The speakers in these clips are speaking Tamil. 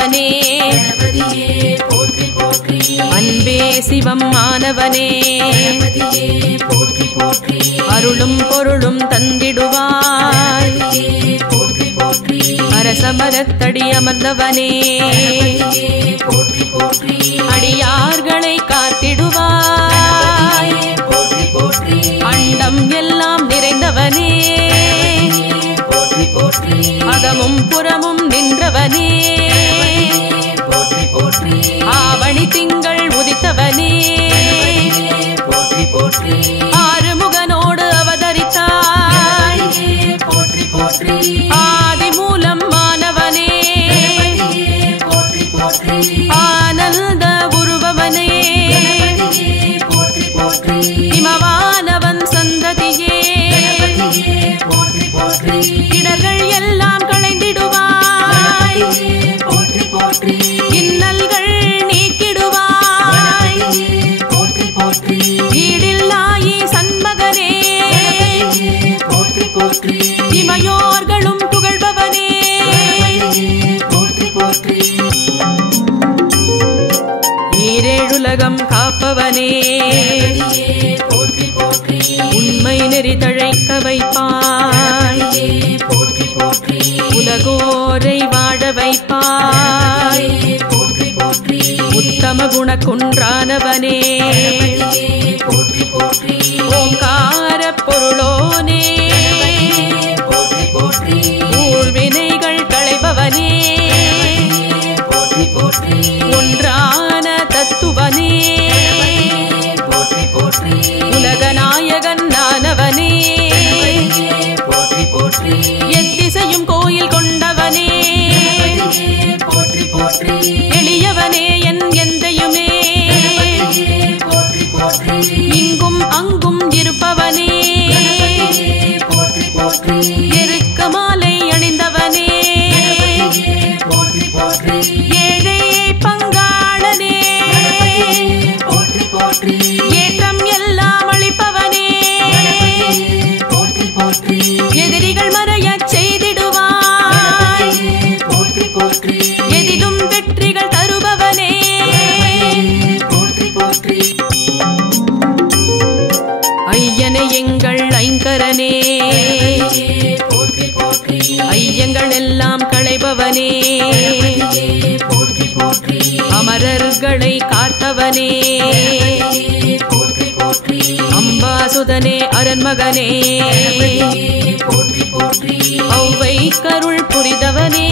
ஆனவனே அன்பே சிவம் ஆனவனே அருளும் பொருளும் தந்திடுவாய் அரசமரத்தடி அமர்ந்தவனே அடியார்களை காத்திடுவாய் அண்டம் எல்லாம் நிறைந்தவனே அகமும் புறமும் நின்றவனே ஆவணி திங்கள் உதித்தவனே ஆறுமுகனோடு அவதரித்தாய் ஆதிமூலம் மானவனே ஆனந்த உருவவனே இமவானவன் சந்ததியே இடர்கள் எல்லாம் களைந்திடுவாய் இன்னல்கள் நீக்கிடுவாய் ஈடில்லாயி சண்மகனே இமையோர்களும் புகழ்பவனே ஈரேழுலகம் காப்பவனே உண்மை நெறி தழைக்க வைப்பாய் உலகோரை வாழ வைப்பாய் உத்தம குண குன்றானவனே ஓங்கார பொருளோனே ஊழ்வினைகள் களைபவனே ஒன்றான தத்துவனே உலகநாயகன் நானவனே எத்திசையும் கோயில் கொண்டவனே எளியவனே என் எந்தையுமே இங்கும் அங்கும் இருப்பவனே எருக்க மாலை அணிந்தவனே ஏழையை பங்காளனே ஏற்றம் எல்லாம் அளிப்பவனே எதிரிகள் மறையச் செய்திடுவாய் எதிலும் வெற்றிகள் தருபவனே ஐயனே எங்கள் ஐங்கரனே ஐயங்கள் எல்லாம் களைபவனே அமரர்களை காத்தவனே அம்பாசுதனே அரண்மகனே ஔவை கருள் புரிதவனே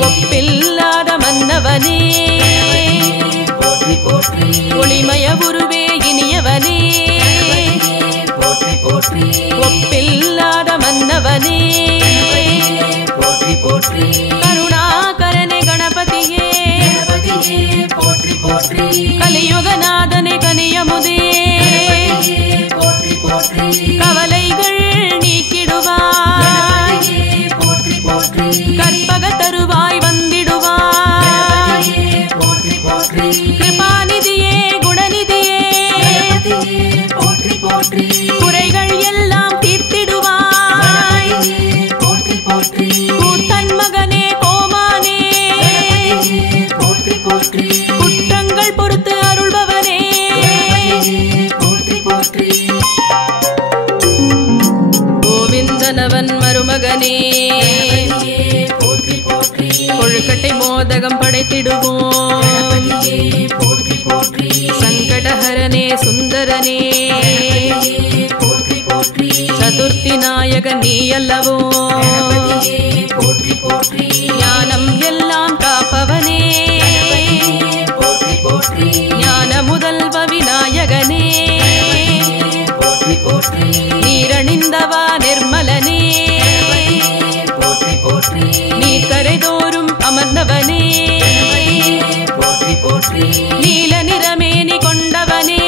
ஒப்பில்லாத மன்னவனே ஒளிமய உருவே இனியவனே ஒப்பில்லாத மன்னவனே கருணாகரனே கணபதியே கலியுகநாதனே கனியமுதே கவலைகள் நீக்கிடுவாய் கற்பக தருவாய் வந்திடுவாய் கிருபாநிதியே குணநிதியே குறைகள் எல்லாம் தீர்த்திடுவாய் கூத்தன் மகனே கோமானே குற்றங்கள் பொறுத்து அருள்பவனே கோவிந்தனவன் மருமகனே கொழுக்கட்டை மோதகம் படைத்திடுவோம் சங்கடஹரனே சுந்தரனே சதுர்த்தி நாயகன் நீ அல்லவோ ஞானம் எல்லாம் காப்பவனே ஞான முதல்வ விநாயகனே நீரணிந்தவா நிர்மலனே நீர்கரைதோறும் அமர்ந்தவனே நீல நிறமேனி கொண்டவனே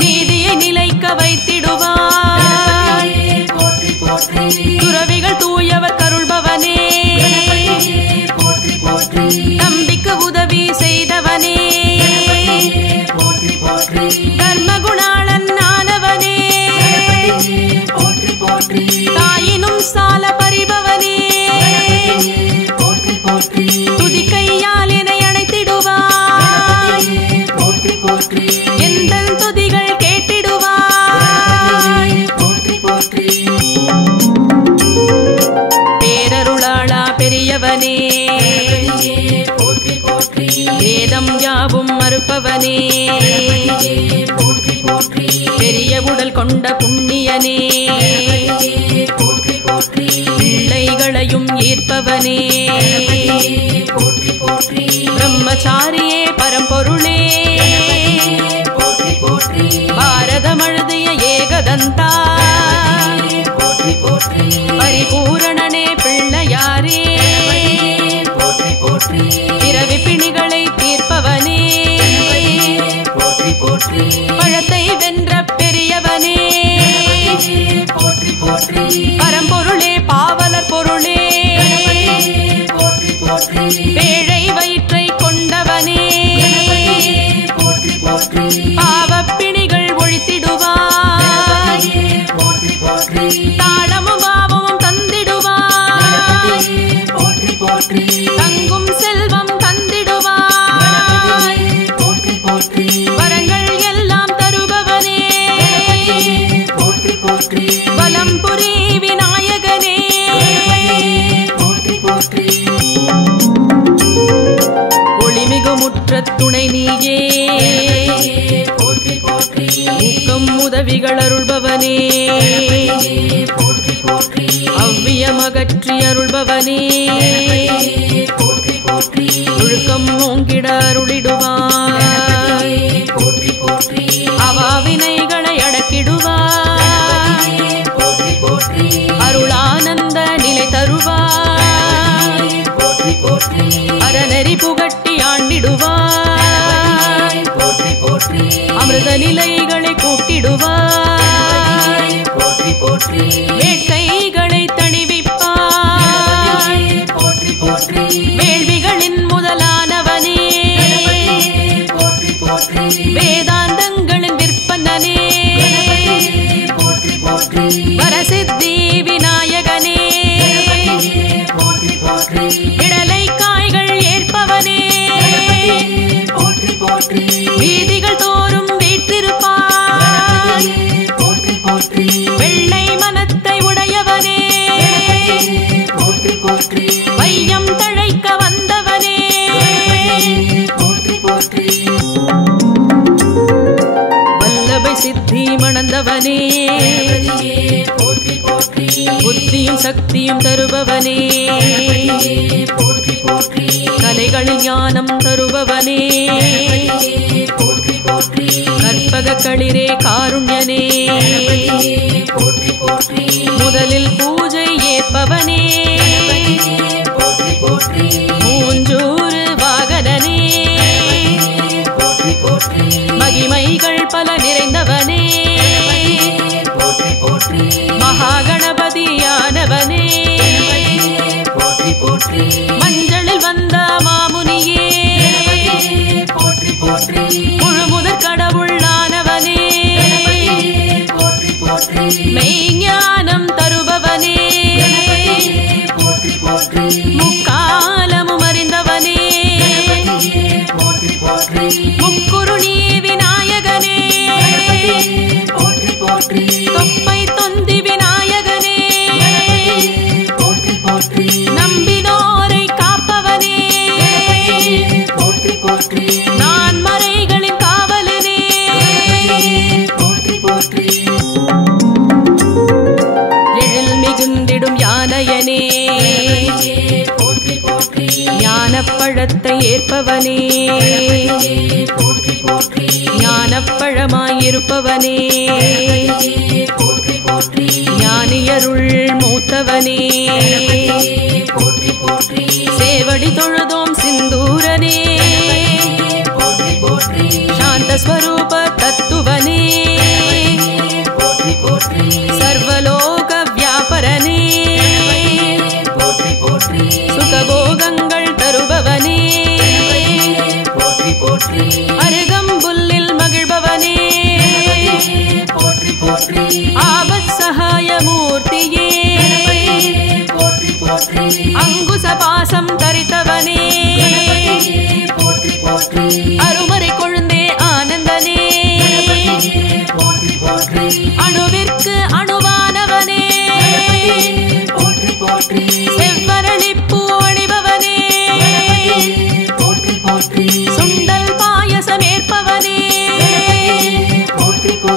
நீதியை நிலைக்க வைத்திடுவாய் துறவிகள் தூயவர் கருள்பவனே நம்பிக்கு உதவி செய்தவனே தர்மகுணாளன் ஆனவனே தாயினும் சால பரிபவ எந்தன் துதிகள் கேட்டிடுவாய். பேரருளாளா பெரியவனே, வேதம் யாவும் மறுப்பவனே, பெரிய உடல் கொண்ட புண்ணியனே, பிள்ளைகளையும் ஈர்ப்பவனே, பிரம்மச்சாரியே பரம்பொருளே, பாரதம் எழுதிய ஏகதந்தா, பரிபூரணனே பிள்ளையாரே, பிறவி பிணிகளை தீர்ப்பவனே, பழத்தை வென்ற பெரியவனே, பரம்பொருளே பாவலர் பொருளே, பேழை வயிற்றை கொண்டவனே, பாவப்பிணிகள் ஒழித்திடுவாய், தாளமும் பாவமும் தந்திடுவாய், தங்கும் செல்வம் தந்திடுவாய், வரங்கள் எல்லாம் தருபவனே, வலம்புரி விநாயகனே, ஒளிமிகு முற்ற துணை நீயே, ஊக்கம் உதவிகள் அருள்பவனே, அவ்வியமகற்றி அருள்பவனே, ஒழுக்கம் ஓங்கிட அருளிடுவாய், அவாவினைகளை அடக்கிடுவாய், அருளானந்த நிலை தருவாய், அறநெறி புகட்டி ஆண்டிடுவாய், அமிர்த நிலைகளை கூட்டிடுவாய், வேட்கைகளை தணிவிப்பாய், வேள்விகளின் முதலானவனே, வேதாந்தங்களின் விற்பனனே, வரசித்தி விநாயகனே, இடலை காய்கள் ஏற்பவனே, வீதிகள் தோறும் வீற்றிருப்பாய், வெள்ளை மனத்தை உடையவனே, வையம் தழைக்க வந்தவனே, வல்லபை சித்தி மணந்தவனே, புத்தியும் சக்தியும் தருபவனே, கலைகளில் ஞானம் தருபவனே, கற்பக களிரே காருண்யனே, முதலில் பூஜை ஏற்பவனே, மூஞ்சூறு வாகனனே, மகிமைகள் பல நிறைந்தவனே, மகாகணபதியானவனே, மஞ்சளில் வந்த மாமுனியே, முழுமுதற் கடவுளானவனே, மெய்ஞானம் தருபவனே, முக்காலமும் அறிந்தவனே, முக்குருணி விநாயகனே, தொப்பை தொந்தி விநாயகனே, நம்பினோரை காப்பவனே, நான் மறைகளின் காவலனே, எழில் மிகுந்திடும் யானையனே, ஞானப்பழத்தை ஏற்பவனே, ஞானப்பழமாயிருப்பவனே, ஞானியருள் மூத்தவனே, சேவடி தொழுதோம் சிந்தூரனே, சாந்தஸ்வரூப தத்துவனே, சர்வலோக வியாபரனே, சுகபோகங்கள் தருபவனே, அருகம்புல்லில் மகிழ்பவனே, ஆபத் சகாய மூர்த்தியே, அங்குச பாசம் தரித்தவனே, அருமறை கொழுந்தே ஆனந்தனே,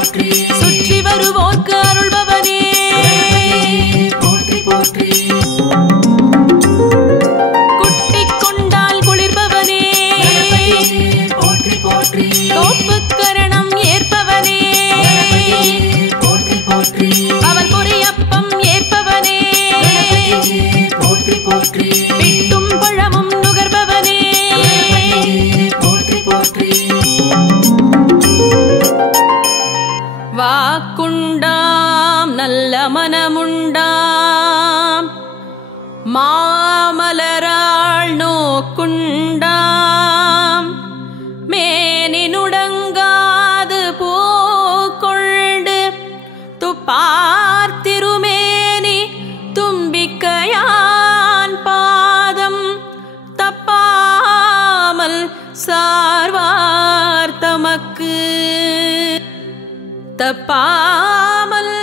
சுற்றி வருவோர்க்கு அருள்பவனே குட்டிக் கொண்டால் குளிர்பவனே தோப்புக்கரணம் ஏற்பவனே அவள் பொரியப்பம் ஏற்பவனே பிட்டும் பழமும் நுகர்பவனே வாக்குண்டாம் நல்ல மனமுண்டாம் மாமலராள் நோக்குண்டாம் மேனினுடங்காது பூக்கொண்டு துப்பார்த்திருமேனி தும்பிக்கையான் பாதம் தப்பாமல் சார்வார் தமக்கு தப்பாமல்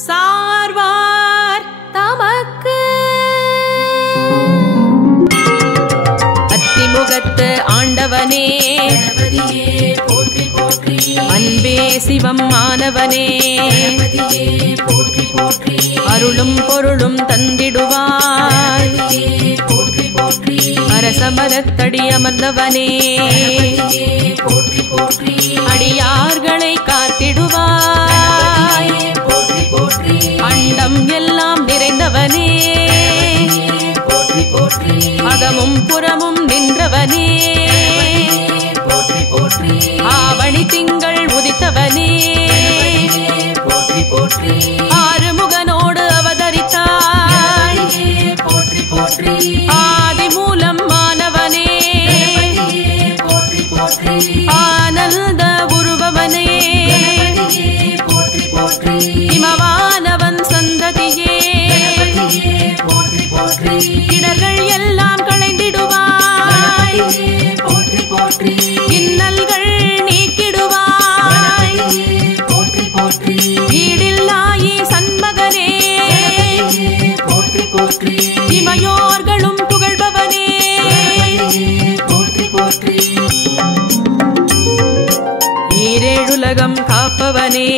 சார்வார் தமக்கு அத்திமுகத்து ஆண்டவனே அன்பே சிவம் ஆனவனே அருளும் பொருளும் தந்திடுவாய் அரசமரத்தடி அமர்ந்தவனே அடியார்களை காத்திடுவாய் அண்டம் எல்லாம் நிறைந்தவனே அகமும் புறமும் நின்றவனே ஆவணி திங்கள் உதித்தவனே ஆறுமுகனோடு அவதரித்தாய் ஆதி மூலம் மாணவனே ஆனந்த உருபவனே இமவானவன் சந்ததியே இடர்கள் எல்லாம் களைந்திடுவாய் இன்னல்கள் நீக்கிடுவாய் ஈடில்லாயி சண்மகனே இமையோர்களும் புகழ்பவனே ஈரேழுலகம் காப்பவனே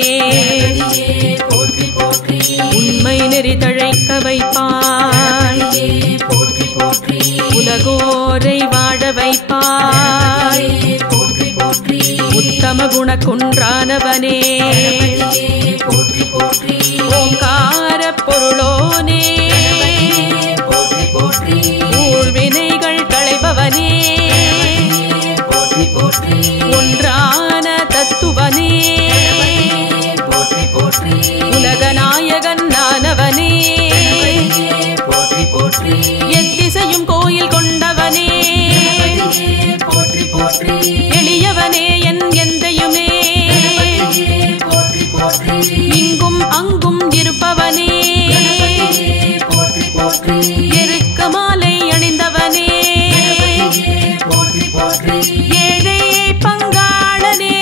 உண்மை நெறி தழைக்க வைப்பாய் உலகோரை வாழ வைப்பாய் உத்தம குணக்குன்றானவனே ஓங்கார பொருளோனே ஊழ்வினைகள் களைபவனே ஒன்றான தத்துவனே உலகநாயகன் நானவனே எத்திசையும் கோயில் கொண்டவனே எளியவனே என் எந்தையுமே இங்கும் அங்கும் இருப்பவனே எருக்க மாலை அணிந்தவனே ஏழை பங்காளனே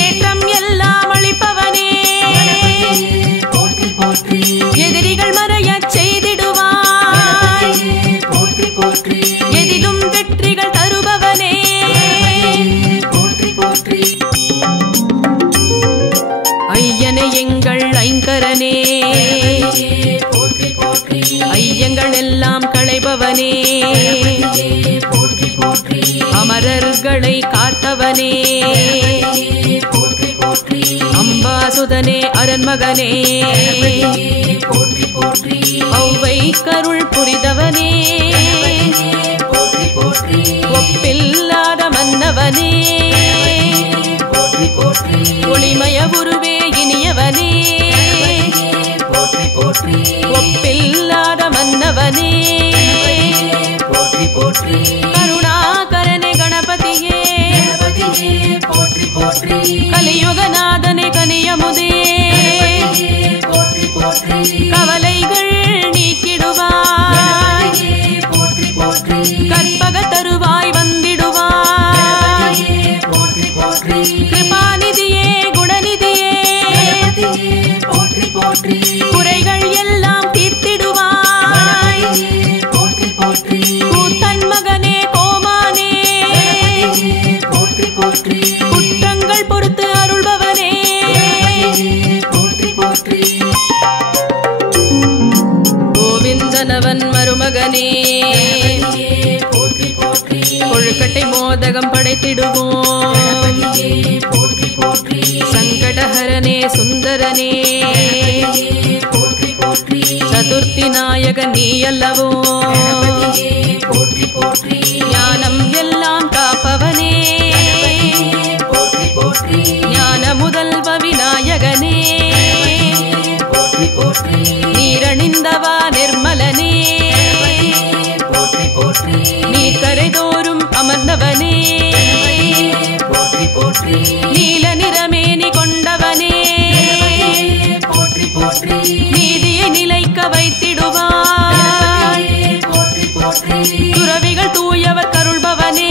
ஏற்றம் எல்லாம் அளிப்பவனே எதிரிகள் மறையச் செய்திடுவாய் எதிலும் வெற்றிகள் தருபவனே ஐயனே எங்கள் ஐங்கரனே ஐயங்கள் எல்லாம் களைபவனே அமரர்களை காத்தவனே அம்பாசுதனே அரண்மகனே ஔவை கருள் புரிதவனே ஒப்பில்லாத மன்னவனே ஒளிமய உருவே இனியவனே ஒப்பில்லாத மன்னவனே கருணாகரனே கணபதியே கலியுகநாதனே கனியமுதே கவலைகள் நீக்கிடுவாய் கற்பக தருவாய் வந்திடுவாய் கிருபாநிதியே குணநிதியே குறைகள் எல்லாம் தீர்த்திடுவாய் கூத்தன் மகனே கோமானே குற்றங்கள் சுந்தரனே கொழுக்கட்டை மோதகம் படைத்திடுவோம். சங்கடஹரனே சுந்தரனே சதுர்த்தி நாயகன் நீ அல்லவோ. ஞானம் எல்லாம் காப்பவனே ஞான முதல்வ விநாயகனே நீரணிந்தவா நிர்மலனே நீர்க்கரை தோறும் அமர்ந்தவனே நீல நிறமேனி கொண்டவனே நீதியை நிலைக்க வைத்திடுவாய். துறவிகள் தூயவர் கருள்பவனே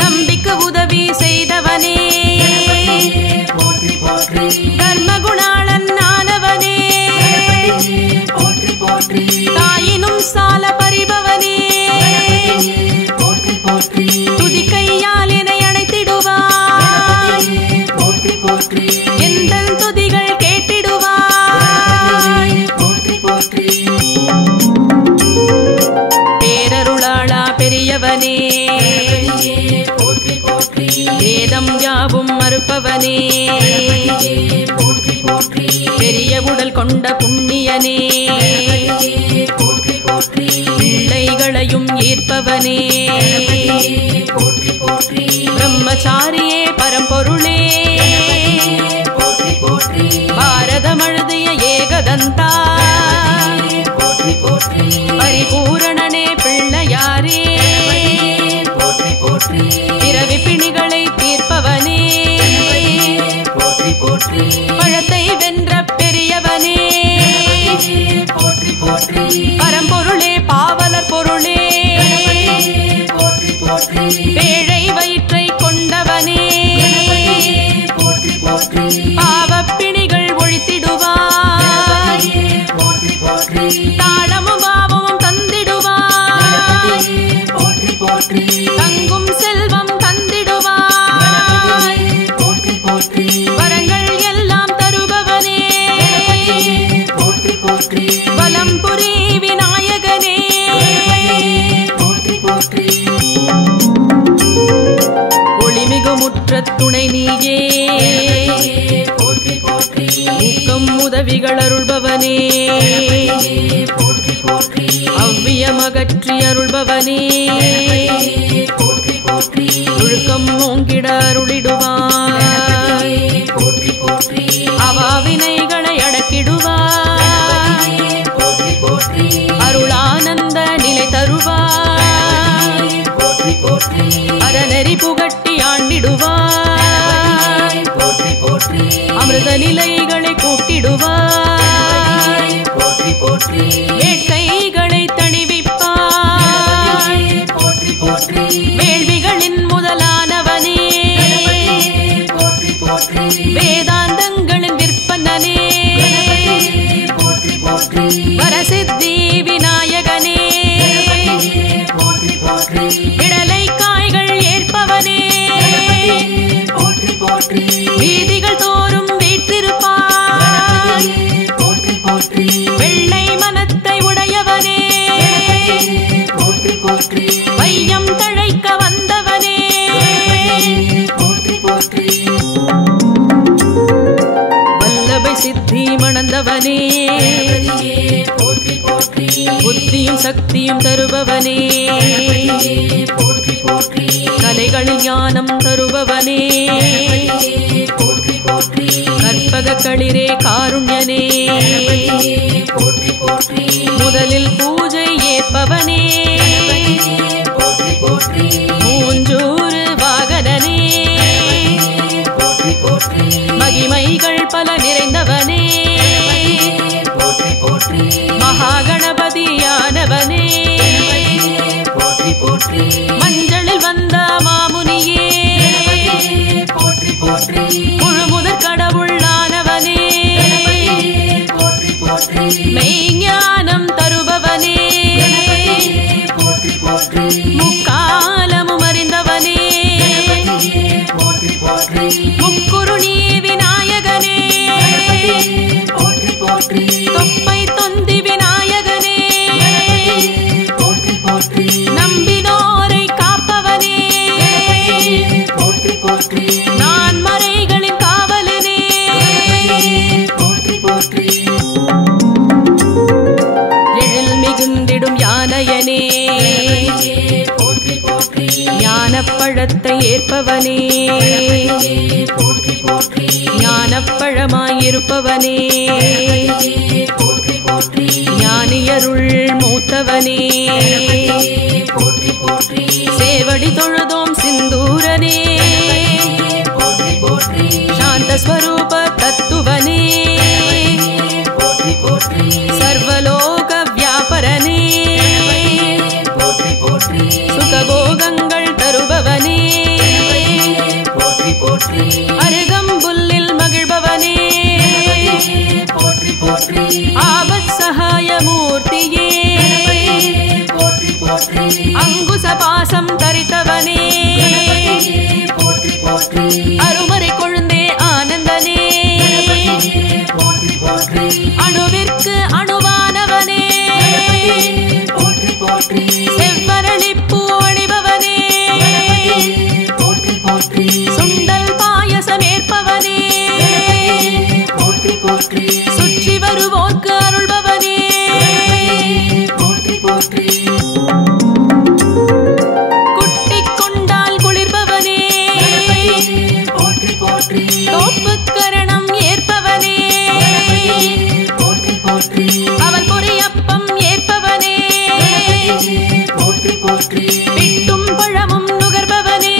நம்பிக்கு உதவி செய்தவனே தர்மகுணாளன் ஆனவனே தாயினும் சால பறிபவனே துதி கையால் என்னை அணைத்திடுவாய். எந்தன் துதிகள் கேட்டிடுவாய். பேரருளாளா பெரியவனே வேதம் யாவும் மறுப்பவனே பெரிய உடல் கொண்ட புண்ணியனே பிள்ளைகளையும் ஈர்ப்பவனே பிரம்மச்சாரியே பரம்பொருளே பாரதம் எழுதிய ஏகதந்தா பரிபூரணனே பிள்ளையாரே பிறவி பிணிகளை தீர்ப்பவனே பழத்தை வென்ற பெரியவனே பரம்பொருளே பாவலர் பொருளே பேழை வயிற்றை கொண்டவனே பாவப்பிணிகள் ஒழித்திடுவாய். தாளமும் பாவமும் தந்திடுவாய். தங்கும் செல்வம் தந்திடுவாய். வரங்கள் எல்லாம் தருபவனே வலம்புரி விநாயகனே ஒளிமிகு முற்ற துணை நீயே ஊக்கம் உதவிகள் அருள்பவனே அவ்வியமகற்றி அருள்பவனே ஒழுக்கம் ஓங்கிட அருளிடுவாய். அவாவினைகளை அடக்கிடுவாய். அருளானந்த நிலை தருவாய். அறநெறி புகட்டி ஆண்டிடுவாய். அமிர்த நிலைகளை கூட்டிடுவாய். வேட்கைகளை தணிவிப்பாய். வேள்விகளின் முதலானவனே வேதாந்தங்களின் விற்பனனே வரசித்தி விநாயகனே இடலை காய்கள் ஏற்பவனே வீதிகள் தோறும் வீற்றிருப்பாய். வெள்ளை மனத்தை உடையவனே வையம் தழைக்க வந்தவனே வல்லபை சித்தி மணந்தவனே புத்தியும் சக்தியும் தருபவனே கலைகளில் ஞானம் தருபவனே கற்பக களிரே காருண்யனே முதலில் பூஜை ஏற்பவனே மூஞ்சூறு வாகனனே மகிமைகள் பல நிறைந்தவனே மகாகணபதியானவனே மஞ்சளில் வந்த மாமுனியே முழுமுதற் கடவுளானவனே மெய்ஞானம் தருபவனே முக்காலமும் அறிந்தவனே முக்குருணி விநாயகனே தொப்பை தொந்தி விநாயகனே நான் மறைகளின் காவலனே எழில் மிகுந்திடும் யானையனே ஞானப்பழத்தை ஏற்பவனே ஞானப்பழமாயிருப்பவனே ஞானியருள் மூத்தவனே சேவடி தொழுதோம் சிந்தூரனே சாந்த ஸ்வரூப தத்துவனே சர்வலோக வியாபரனே சுகபோகங்கள் தருபவனே அருகம்புல்லில் மகிழ்பவனே ஆபத் சகாய மூர்த்தியே அங்குச பாசம் தரித்தவனே அருமறை கொழுந்தே ஆனந்தனே அணுவிற்கு அணுவானவனே செவ்வரளிப்பூ அணிபவனே சுண்டல் பாயசம் ஏற்பவனே சுற்றி வருவோர்க்கு அருள்பவனே குட்டிக் கொண்டால் குளிர்பவனே தோப்புக்கரணம் ஏற்பவனே அவள் பொரியப்பம் ஏற்பவனே பிட்டும் பழமும் நுகர்பவனே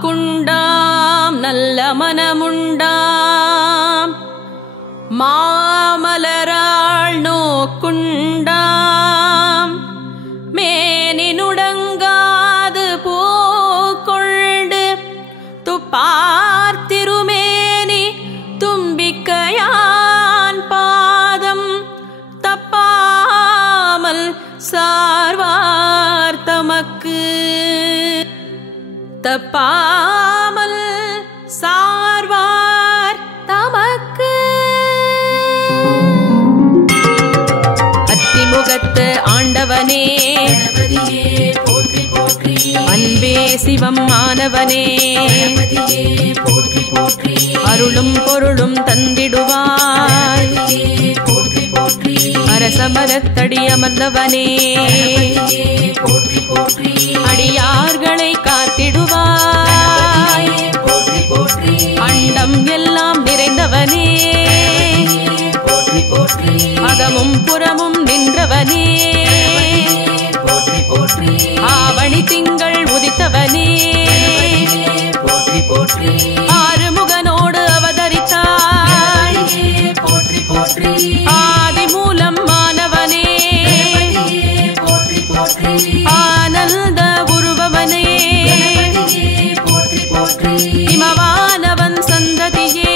வாக்குண்டாம் நல்ல மனமுண்டாம் மாமலராள் நோக்குண்டாம் மேனினுடங்காது பூக்கொண்டு துப்பார் திருமேனி தும்பிக்கையான் பாதம் தப்பாமல் சார்வார் தமக்கு தப்பாமல் சார்வார் தமக்கு அத்திமுகத்து ஆண்டவனே அன்பே சிவம் ஆனவனே அருளும் பொருளும் தந்திடுவாய் அரசமரத்தடி அமர்ந்தவனே அடியார்களை காத்திடுவாய் அண்டம் எல்லாம் நிறைந்தவனே அகமும் புறமும் நின்றவனே ஆவணி திங்கள் உதித்தவனே ஆறுமுகனோடு அவதரித்தாய் ஆதி மூலம் மாணவனே ஆனந்த உருபவனே இமவானவன் சந்ததியே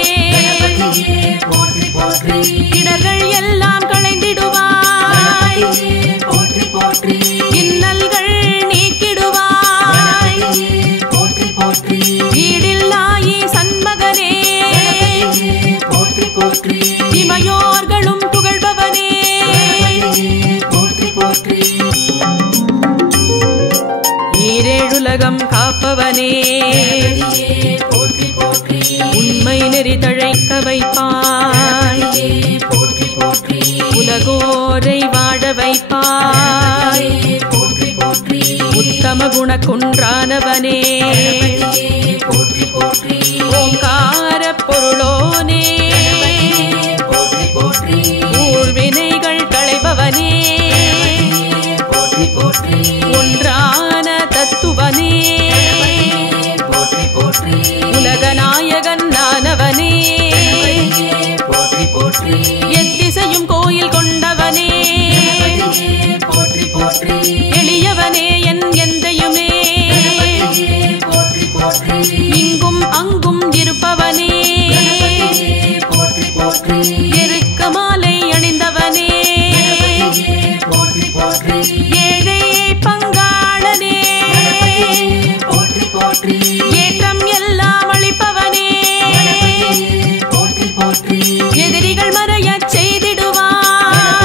இடர்கள் எல்லாம் களைந்திடுவாய் இன்னல்கள் நீக்கிடுவாய் ஈடில்லாயி சண்மகனே இமையோர்களும் புகழ்பவனே ஈரேழுலகம் காப்பவனே உண்மை நெறி தழைக்க வைப்பாய் உலகோரை வாழ வைப்பாய் உத்தம குண குன்றானவனே ஓங்கார பொருளோனே ஊழ்வினைகள் களைபவனே ஒன்றான தத்துவனே உலகநாயகன் நானவனே எத்திசையும் கோயில் கொண்டவனே எளியவனே என் எந்தையுமே இங்கும் அங்கும் இருப்பவனே எருக்க மாலை அணிந்தவனே ஏழை பங்காளனே ஏற்றம் எல்லாம் அளிப்பவனே எதிரிகள் மறையச் செய்திடுவாய்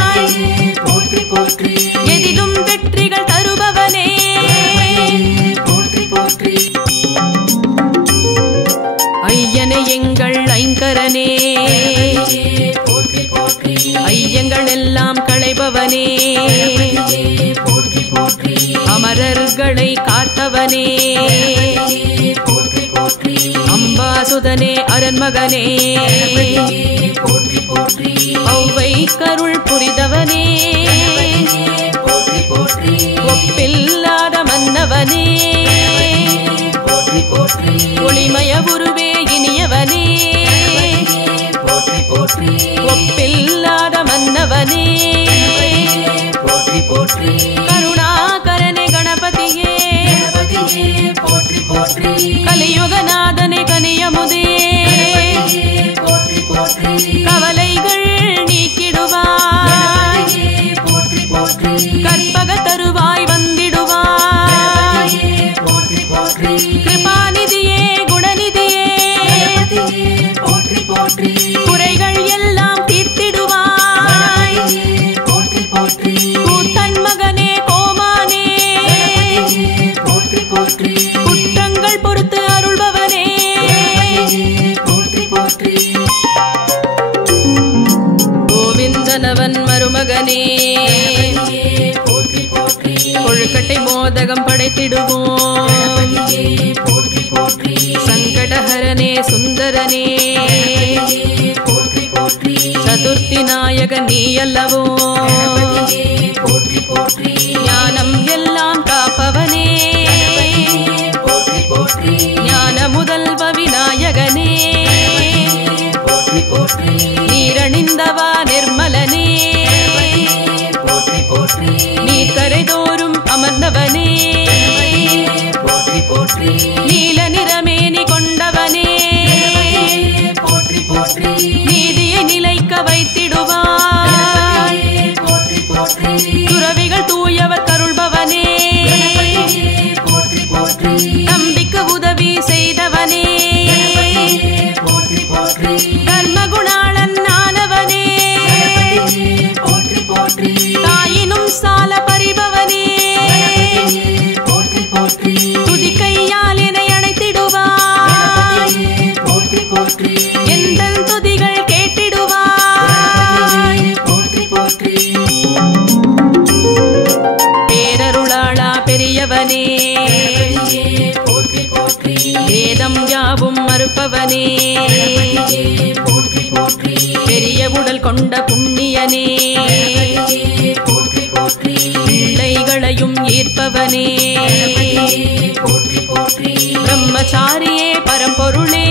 ஐயங்கள் எல்லாம் களைபவனே அமரர்களை காத்தவனே அம்பாசுதனே அரண்மகனே ஔவை கருள் புரிதவனே ஒப்பில்லாத மன்னவனே ஒளிமய உருவே இனியவனே ஒப்பில்லாத மன்னவனே கருணாகரனே கணபதியே கலியுகநாதனே கனியமுதே கவலைகள் நீக்கிடுவாய் கற்பக தருவாய் வந்திடுவாய் கிருபாநிதியே குணநிதியே குறைகள் எல்லாம் தீர்த்திடுவாய் கூத்தன் மகனே கோமானே குற்றங்கள் பொறுத்து அருள்பவனே கோவிந்தனவன் மருமகனே கொழுக்கட்டை மோதகம் படைத்திடுவோம் சங்கடஹரனே சுந்தரனே சதுர்த்தி நாயகன் நீ அல்லவோ ஞானம் எல்லாம் காப்பவனே ஞான முதல்வ விநாயகனே நீரணிந்தவா நிர்மலனே நீர்க்கரை தோறும் அமர்ந்தவனே நீல நிறமேனி கொண்டவனே நீதியை நிலைக்க வைத்திடுவாய் துறவிகள் தூயவர் கருள்பவனே தம்பிக்கு உதவி செய்தவனே தர்மகுணாளன் ஆனவனே தாயினும் சால பறிபவனே துதி கையால் என்னை அணைத்திடுவாய் எந்தன் துதிகள் கேட்டிடுவாய் பேரருளாளா பெரியவனே வேதம் யாவும் மறுப்பவனே பெரிய உடல் கொண்ட புண்ணியனே பிள்ளைகளையும் ஈர்ப்பவனே பிரம்மச்சாரியே பரம்பொருளே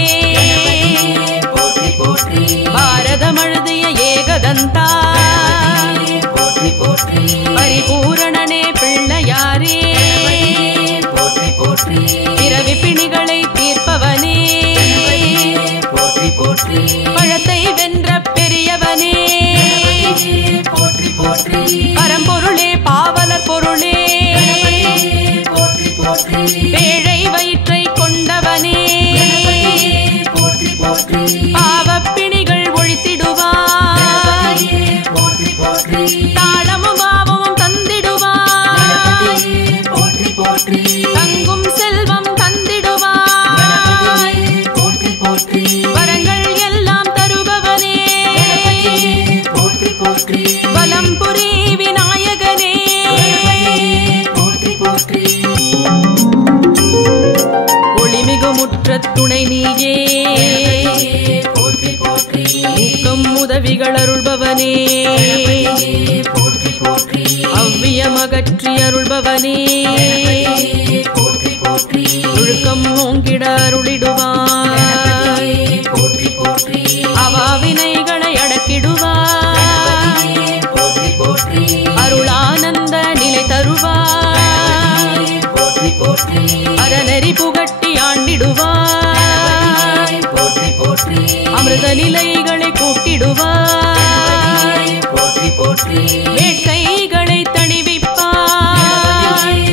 பாரதம் எழுதிய ஏகதந்தா பரிபூரணனே பிள்ளையாரே பிறவி பிணிகளை தீர்ப்பவனே பழத்தை வென்ற பெரியவனே பரம்பொருளே பாவலர் பொருளே பேழை வயிற்றை கொண்டவனே பாவப்பிணிகள் ஒழித்திடுவாய் தாளமும் பாவமும் தந்திடுவாய் தங்கும் செல்வம் தந்திடுவாய் வரங்கள் எல்லாம் தருபவனே வலம்புரி விநாயகனே ஒளிமிகு முற்ற துணை நீயே ஊக்கம் உதவிகள் அருள்பவனே அவ்வியமகற்றி அருள்பவனே ஒழுக்கம் ஓங்கிட அருளிடுவாய் அவாவினைகளை அடக்கிடுவாய் அருளானந்த நிலை தருவாய் அறநெறி புகட்டி ஆண்டிடுவாய் அமிர்த நிலைகளை கூட்டிடுவாய் வேட்கைகளை தணிவிப்பாய்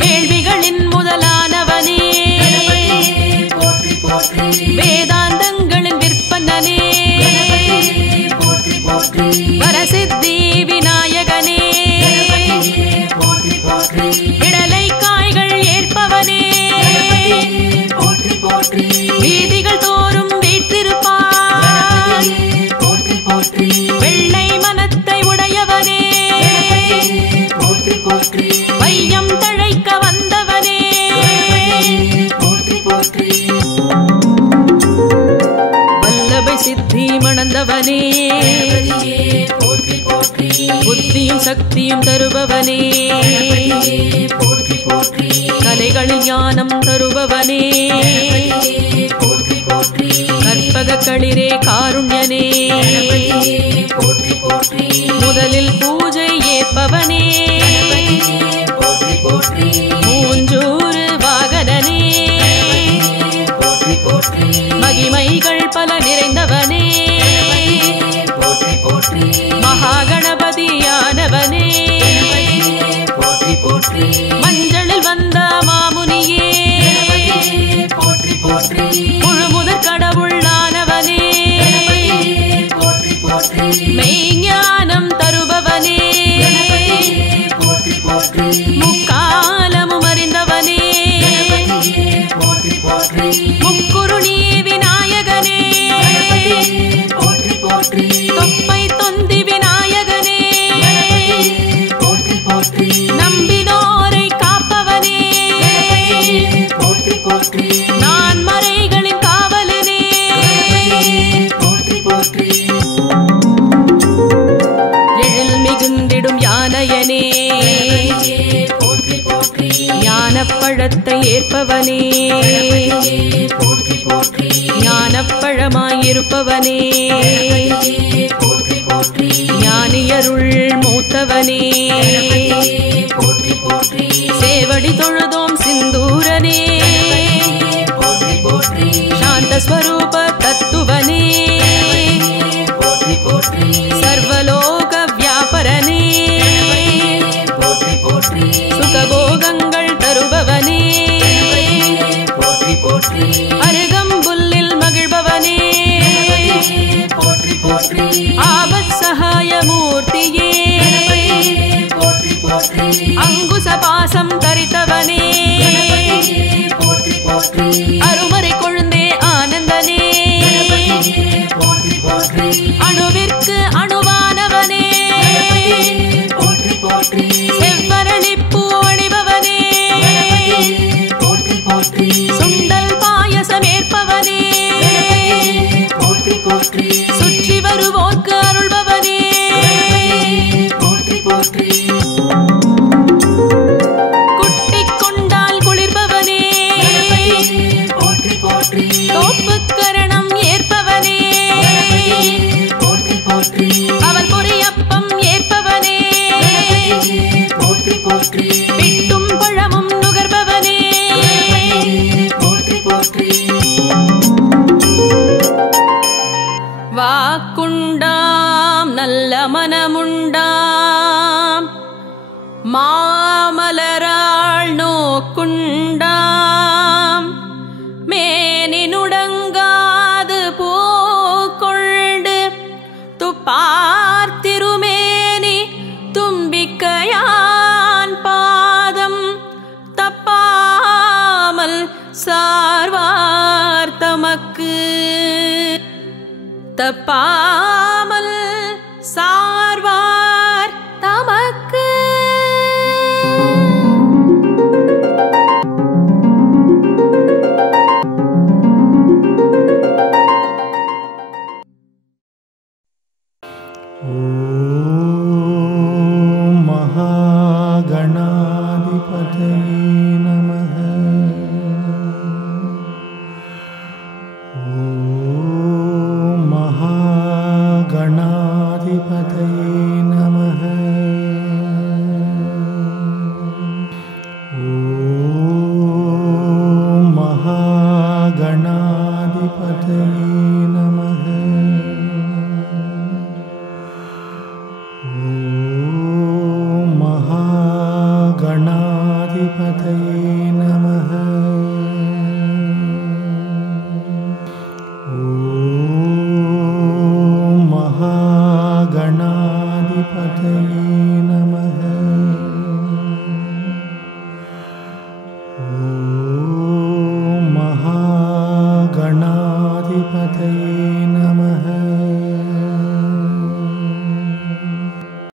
வேள்விகளின் முதலானவனே வேதாந்தங்களின் விற்பனனே வரசித்தி விநாயகனே இடலை காய்கள் ஏற்பவனே வீதிகள் தோறும் வீற்றிருப்பாய் வெள்ளை மனத்தை உடையவனே பையம் தழைக்க வந்தவனே வல்லபை சித்தி மணந்தவனே புத்தியும் சக்தியும் தருபவனே கலைகளில் ஞானம் தருபவனே கற்பக களிரே காருண்யனே முதலில் பூஜை ஏற்பவனே மூஞ்சூறு வாகனனே மகிமைகள் பல நிறைந்தவனே மகாகணபதியானவனே மஞ்சளில் வந்த மாமுனியே முழுமுதற் கடவுளானவனே மெய்ஞானம் தருபவனே முக்காலமும் அறிந்தவனே முக்குருணி விநாயகனே தொப்பை தொந்தி விநாயகனே நம்பினோரை காப்பவனே நான் மறைகளின் காவலனே எழில் மிகுந்திடும் யானையனே ஞானப்பழத்தை ஏற்பவனே ஞானப்பழமாயிருப்பவனே ஞானியருள் மூத்தவனே சேவடி தொழுதோம் சிந்தூரனே சாந்த ஸ்வரூப தத்துவனே சர்வலோக வியாபரனே சுகபோகங்கள் தருபவனே அருகம்புல்லில் மகிழ்பவனே ஆபத் சகாய மூர்த்தியே அங்குச பாசம் தரித்தவனே அருமறை கொழுந்தே ஆனந்தனே அணுவிற்கு அணுவானவனே செவ்வரளிப்பூ அணிபவனே சுண்டல் பாயசம் ஏற்பவனே சுற்றி வருவோர்க்கு அருள்பவனே குட்டிக் கொண்டால் குளிர்பவனே தோப்புக்கரணம் ஏற்பவனே அவன் பொரியப்பம் ஏற்பவனே பிட்டும் பழமும் நுகர்பவனே வாக்குண்டாம் நல்ல மனமுண்டாம் மாமலராள் நோக்குண்டாம் மேனினுடங்காது பூக்கொண்டு துப்பார் திருமேனி தும்பிக்கையான் பாதம் தப்பாமல் சார்வார் தமக்கு தப்பாமல் சார்வார் தமக்கு गणाधिपतये